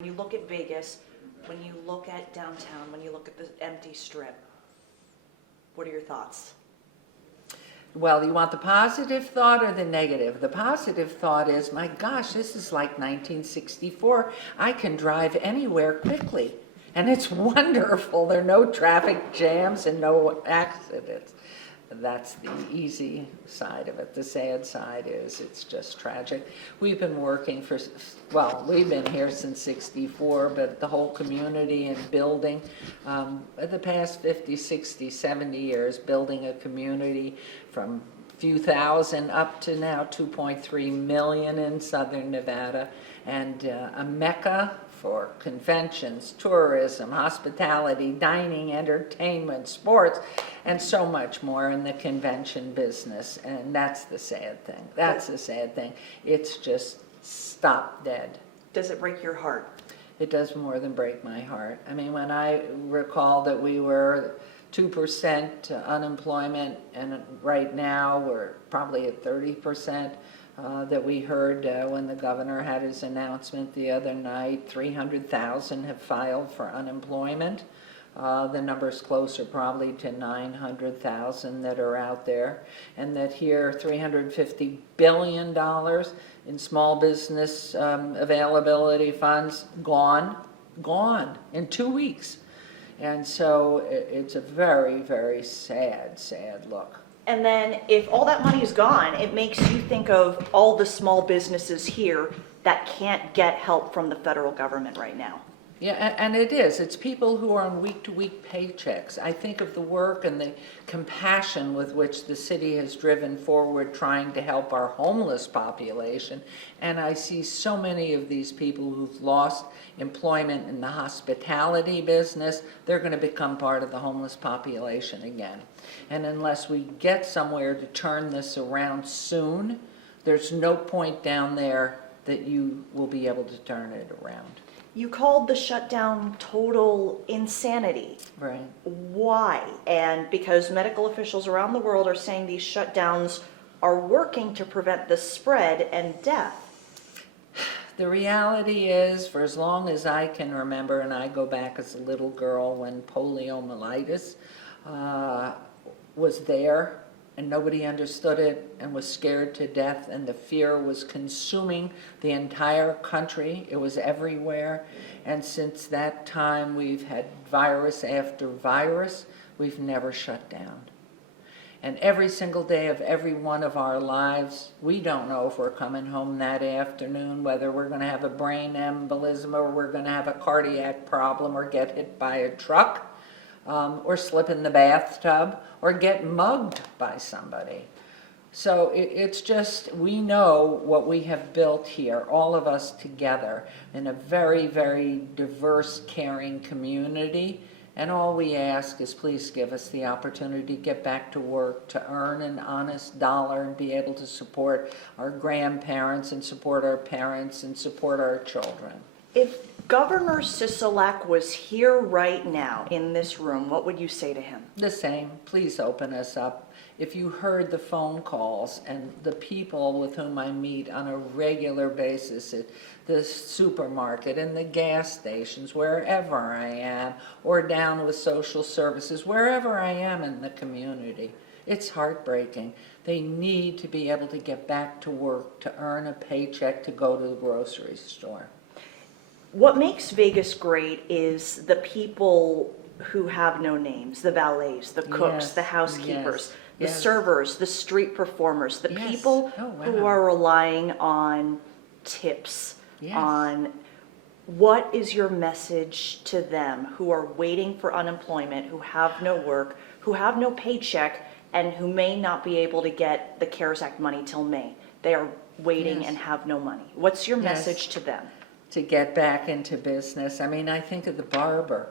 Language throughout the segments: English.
When you look at Vegas, when you look at downtown, when you look at the empty strip, what are your thoughts? Well, you want the positive thought or the negative? The positive thought is, my gosh, this is like 1964. I can drive anywhere quickly, and it's wonderful. There are no traffic jams and no accidents. That's the easy side of it. The sad side is it's just tragic. We've been working for, well, we've been here since '64, but the whole community and building, the past 50, 60, 70 years, building a community from a few thousand up to now 2.3 million in southern Nevada, and a mecca for conventions, tourism, hospitality, dining, entertainment, sports, and so much more in the convention business. And that's the sad thing. That's the sad thing. It's just stopped dead. Does it break your heart? It does more than break my heart. I mean, when I recall that we were 2% unemployment, and right now we're probably at 30%, that we heard when the governor had his announcement the other night, 300,000 have filed for unemployment. The number's closer probably to 900,000 that are out there, and that here $350 billion in small business availability funds gone in 2 weeks. And so it's a very, very sad, sad look. And then if all that money is gone, it makes you think of all the small businesses here that can't get help from the federal government right now. Yeah, and it is. It's people who are on week-to-week paychecks. I think of the work and the compassion with which the city has driven forward trying to help our homeless population, and I see so many of these people who've lost employment in the hospitality business. They're going to become part of the homeless population again. And unless we get somewhere to turn this around soon, there's no point down there that you will be able to turn it around. You called the shutdown total insanity. Right. Why? And because medical officials around the world are saying these shutdowns are working to prevent the spread and death. The reality is, for as long as I can remember, and I go back as a little girl when poliomyelitis was there, and nobody understood it and was scared to death, and the fear was consuming the entire country. It was everywhere. And since that time, we've had virus after virus. We've never shut down. And every single day of every one of our lives, we don't know if we're coming home that afternoon, whether we're going to have a brain embolism or we're going to have a cardiac problem or get hit by a truck. Or slip in the bathtub, or get mugged by somebody. So it's just, we know what we have built here, all of us together, in a very, very diverse, caring community. And all we ask is please give us the opportunity to get back to work, to earn an honest dollar and be able to support our grandparents and support our parents and support our children. If Governor Sisolak was here right now in this room, what would you say to him? The same. Please open us up. If you heard the phone calls and the people with whom I meet on a regular basis at the supermarket and the gas stations, wherever I am, or down with social services, wherever I am in the community, it's heartbreaking. They need to be able to get back to work, to earn a paycheck, to go to the grocery store. What makes Vegas great is the people who have no names, the valets, the cooks, Yes, the housekeepers, the yes. servers, the street performers, the Yes. people Oh, wow. who are relying on tips, Yes. on what is your message to them who are waiting for unemployment, who have no work, who have no paycheck, and who may not be able to get the CARES Act money till May. They are waiting Yes. and have no money. What's your Yes. message to them? To get back into business. I mean, I think of the barber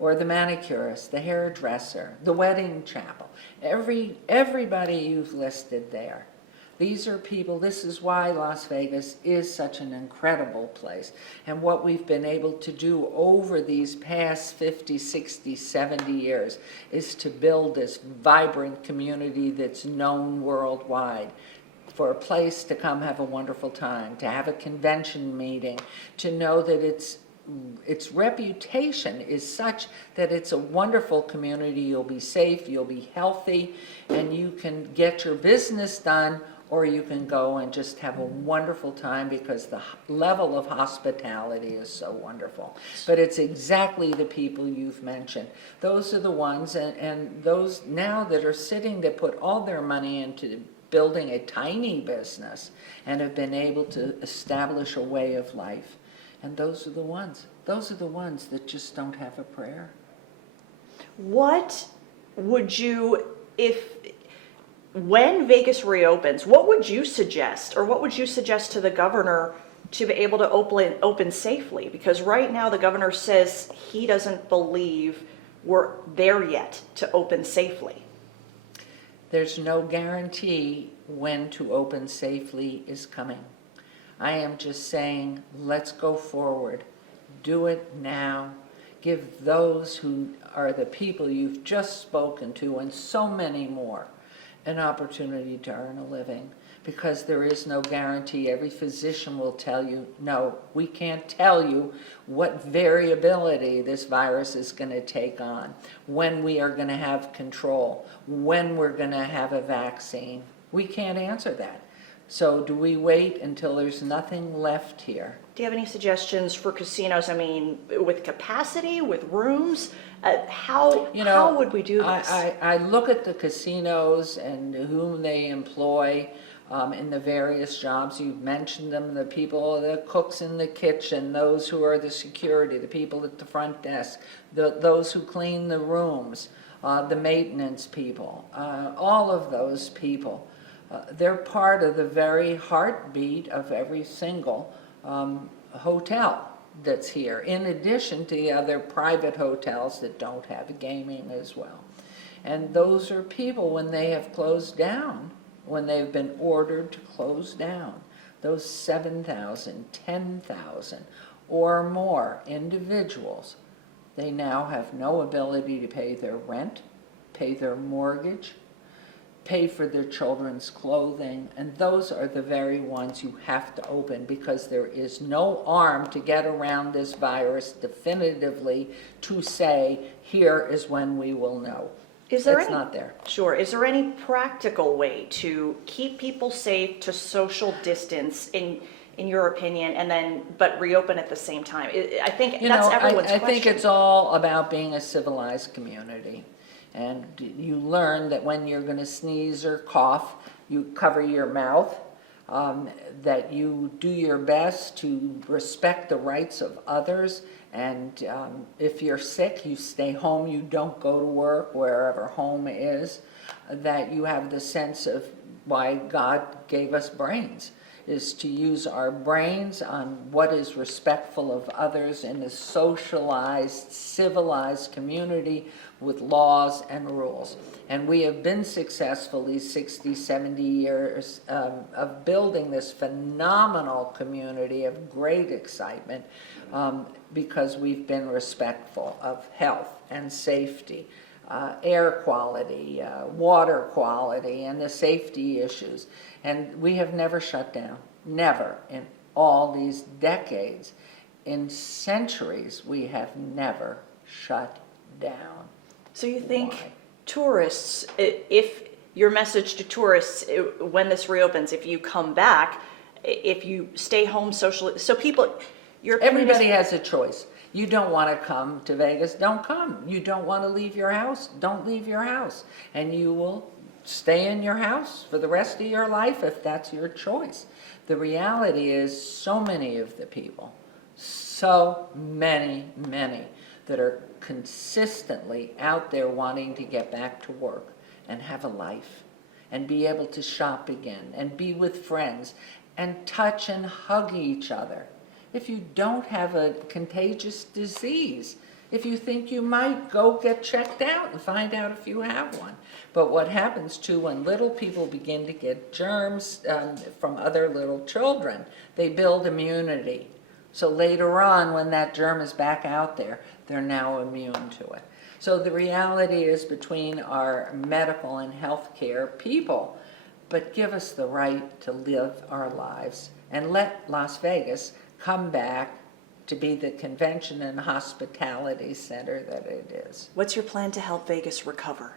or the manicurist, the hairdresser, the wedding chapel, everybody you've listed there. These are people, this is why Las Vegas is such an incredible place. And what we've been able to do over these past 50, 60, 70 years is to build this vibrant community that's known worldwide. For a place to come have a wonderful time, to have a convention meeting, to know that it's its reputation is such that it's a wonderful community. You'll be safe, you'll be healthy, and you can get your business done, or you can go and just have a wonderful time because the level of hospitality is so wonderful. But it's exactly the people you've mentioned. Those are the ones, and those now that are sitting, that put all their money into building a tiny business and have been able to establish a way of life. And those are the ones that just don't have a prayer. What would you, when Vegas reopens, what would you suggest, or what would you suggest to the governor to be able to open safely? Because right now the governor says he doesn't believe we're there yet to open safely. There's no guarantee when to open safely is coming. I am just saying, let's go forward. Do it now. Give those who are the people you've just spoken to, and so many more, an opportunity to earn a living, because there is no guarantee. Every physician will tell you, no, we can't tell you what variability this virus is going to take on, when we are going to have control, when we're going to have a vaccine. We can't answer that. So do we wait until there's nothing left here? Do you have any suggestions for casinos? I mean, with capacity, with rooms, how would we do this? I look at the casinos and whom they employ in the various jobs. You've mentioned them, the people, the cooks in the kitchen, those who are the security, the people at the front desk, those who clean the rooms, the maintenance people, all of those people. They're part of the very heartbeat of every single hotel that's here, in addition to the other private hotels that don't have gaming as well. And those are people, when they have closed down, when they've been ordered to close down, those 7,000, 10,000 or more individuals, they now have no ability to pay their rent, pay their mortgage, pay for their children's clothing, and those are the very ones you have to open, because there is no arm to get around this virus definitively to say, here is when we will know. Is there It's not there. Sure. Is there any practical way to keep people safe, to social distance, in your opinion, and then but reopen at the same time? I think that's everyone's question. I think it's all about being a civilized community. And you learn that when you're going to sneeze or cough, you cover your mouth, that you do your best to respect the rights of others, and if you're sick, you stay home, you don't go to work, wherever home is, that you have the sense of why God gave us brains, is to use our brains on what is respectful of others in a socialized, civilized community with laws and rules. And we have been successful these 60, 70 years of building this phenomenal community of great excitement, because we've been respectful of health and safety, air quality, water quality, and the safety issues. And we have never shut down, never, in all these decades. In centuries, we have never shut down. So you think Why? tourists, if your message to tourists when this reopens, if you come back, if you stay home socially, so people, your opinion Everybody has a choice. You don't want to come to Vegas, don't come. You don't want to leave your house, don't leave your house. And you will stay in your house for the rest of your life if that's your choice. The reality is, so many of the people, so many that are consistently out there wanting to get back to work and have a life and be able to shop again and be with friends and touch and hug each other. If you don't have a contagious disease, if you think you might, go get checked out and find out if you have one. But what happens too, when little people begin to get germs from other little children, they build immunity. So later on, when that germ is back out there, they're now immune to it. So the reality is, between our medical and healthcare people, but give us the right to live our lives and let Las Vegas come back to be the convention and hospitality center that it is. What's your plan to help Vegas recover?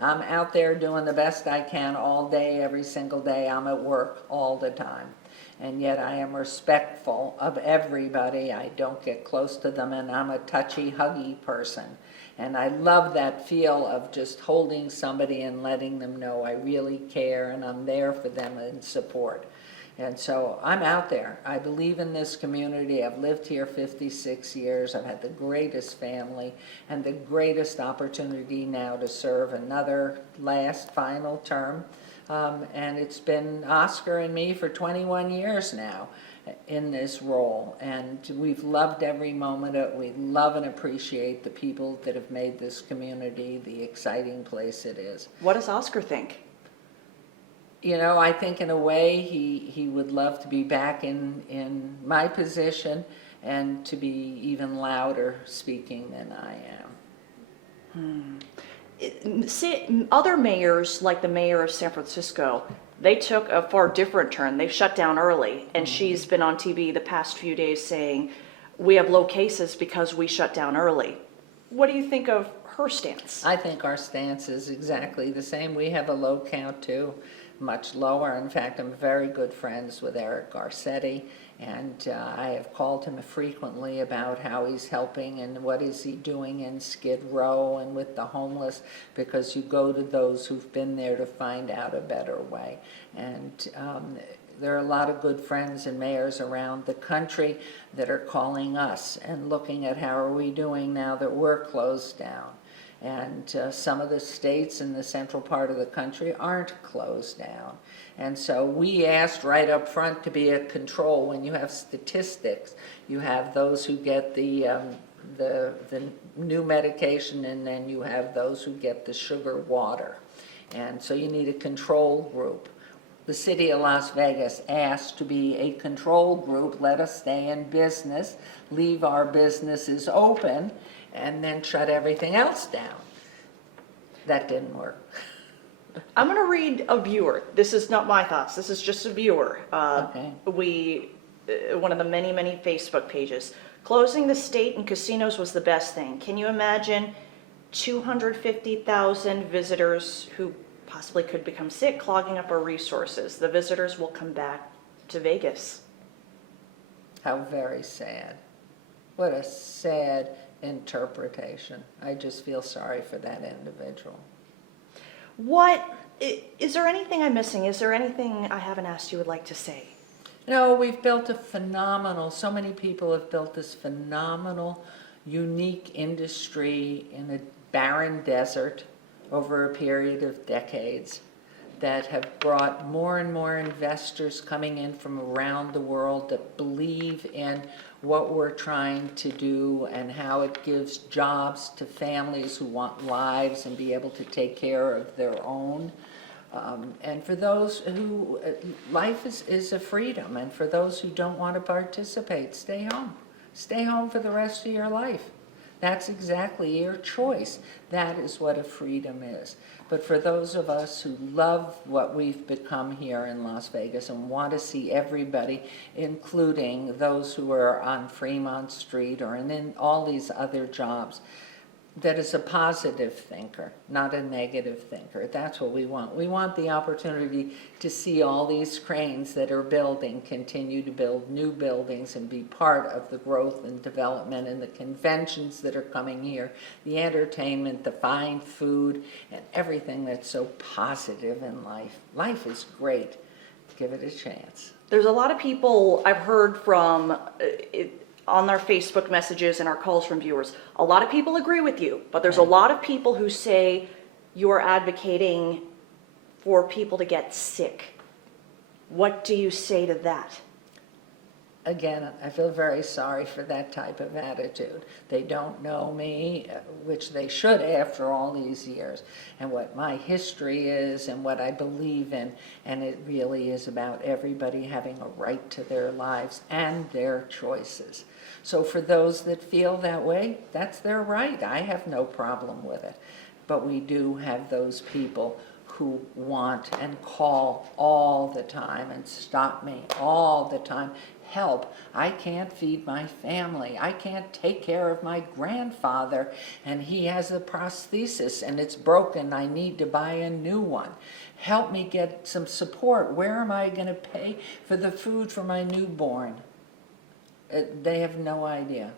I'm out there doing the best I can all day, every single day. I'm at work all the time. And yet I am respectful of everybody. I don't get close to them, and I'm a touchy, huggy person. And I love that feel of just holding somebody and letting them know I really care and I'm there for them in support. And so I'm out there. I believe in this community. I've lived here 56 years. I've had the greatest family and the greatest opportunity now to serve another final term. And it's been Oscar and me for 21 years now in this role. And we've loved every moment of it. We love and appreciate the people that have made this community the exciting place it is. What does Oscar think? You know, I think in a way he would love to be back in my position and to be even louder speaking than I am. Other mayors, like the mayor of San Francisco, they took a far different turn. They shut down early, and she's been on TV the past few days saying, we have low cases because we shut down early. What do you think of her stance? I think our stance is exactly the same. We have a low count too, much lower. In fact, I'm very good friends with Eric Garcetti, and I have called him frequently about how he's helping and what is he doing in Skid Row and with the homeless, because you go to those who've been there to find out a better way. And there are a lot of good friends and mayors around the country that are calling us and looking at how are we doing now that we're closed down. And some of the states in the central part of the country aren't closed down. And so we asked right up front to be a control. When you have statistics, you have those who get the new medication, and then you have those who get the sugar water. And so you need a control group. The city of Las Vegas asked to be a control group, let us stay in business, leave our businesses open, and then shut everything else down. That didn't work. I'm going to read a viewer. This is not my thoughts. This is just a viewer. Okay. One of the many, many Facebook pages. Closing the state and casinos was the best thing. Can you imagine 250,000 visitors who possibly could become sick, clogging up our resources? The visitors will come back to Vegas. How very sad. What a sad interpretation. I just feel sorry for that individual. Is there anything I'm missing? Is there anything I haven't asked you would like to say? No, we've built so many people have built this phenomenal, unique industry in a barren desert over a period of decades that have brought more and more investors coming in from around the world that believe in what we're trying to do and how it gives jobs to families who want lives and be able to take care of their own. And for those who, life is a freedom, and for those who don't want to participate, stay home. Stay home for the rest of your life. That's exactly your choice. That is what a freedom is. But for those of us who love what we've become here in Las Vegas and want to see everybody, including those who are on Fremont Street or in all these other jobs, that is a positive thinker, not a negative thinker. That's what we want. We want the opportunity to see all these cranes that are building continue to build new buildings and be part of the growth and development and the conventions that are coming here, the entertainment, the fine food, and everything that's so positive in life. Life is great. Give it a chance. There's a lot of people I've heard from on our Facebook messages and our calls from viewers. A lot of people agree with you, but there's a lot of people who say you're advocating for people to get sick. What do you say to that? Again, I feel very sorry for that type of attitude. They don't know me, which they should after all these years, and what my history is and what I believe in, and it really is about everybody having a right to their lives and their choices. So for those that feel that way, that's their right. I have no problem with it. But we do have those people who want and call all the time and stop me all the time help. I can't feed my family. I can't take care of my grandfather, and he has a prosthesis and it's broken. I need to buy a new one. Help me get some support. Where am I going to pay for the food for my newborn? They have no idea.